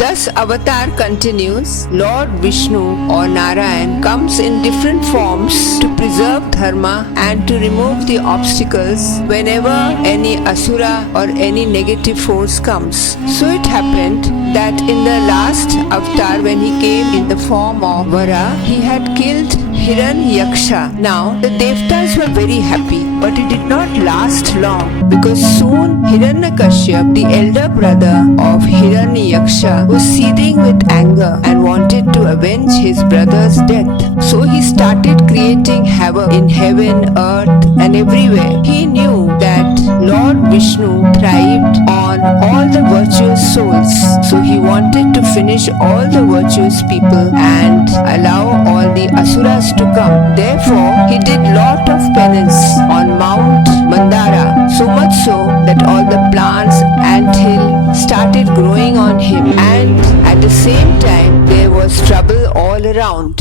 Thus Avatar continues, Lord Vishnu or Narayan comes in different forms to preserve dharma and to remove the obstacles whenever any asura or any negative force comes. So it happened that in the last avatar, when he came in the form of Vara, he had killed Hiranyaksha. Now the Devtas were very happy, but it did not last long because soon Hiranyakashyap, the elder brother of Hiranyaksha, was seething with anger and wanted to avenge his brother's death. So he started creating havoc in heaven, earth and everywhere. He knew that Lord Vishnu thrived on all the virtuous souls. So he wanted to finish all the virtuous people and allow all the asuras to come. Therefore, he did lot of penance on Mount Mandara, so much so that all the plants and hill started growing on him, and at the same time there was trouble all around.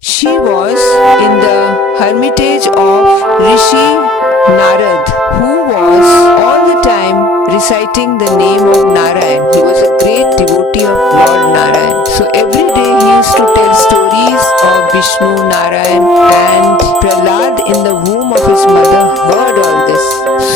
She was in the hermitage of Rishi Narad, who was all the time reciting the name of Narayan. He was a great devotee of Lord Narayan. So every day he used to tell stories of Vishnu, Narayan, and Prahlad in the womb of his mother heard all this.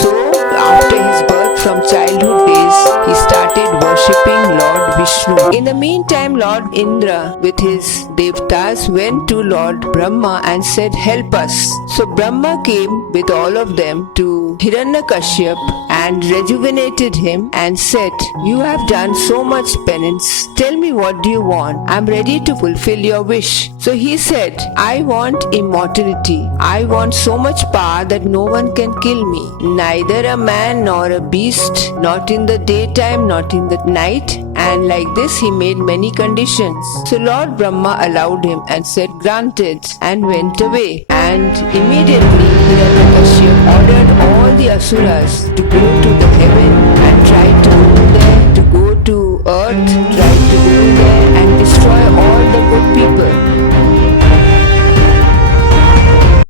So after his birth from childhood days, he started worshipping Lord Vishnu. In the meantime, Lord Indra with his Devtas went to Lord Brahma and said, help us. So Brahma came with all of them to Hiranyakashyap and rejuvenated him and said, you have done so much penance. Tell me, what do you want? I am ready to fulfill your wish. So he said, I want immortality. I want so much power that no one can kill me. Neither a man nor a beast, not in the daytime, not in the night. And like this he made many conditions. So Lord Brahma allowed him and said, granted, and went away. And immediately Hiranyakashyap ordered all the asuras to go to the heaven and tried to go there, to go to earth, tried to go there and destroy all the good people.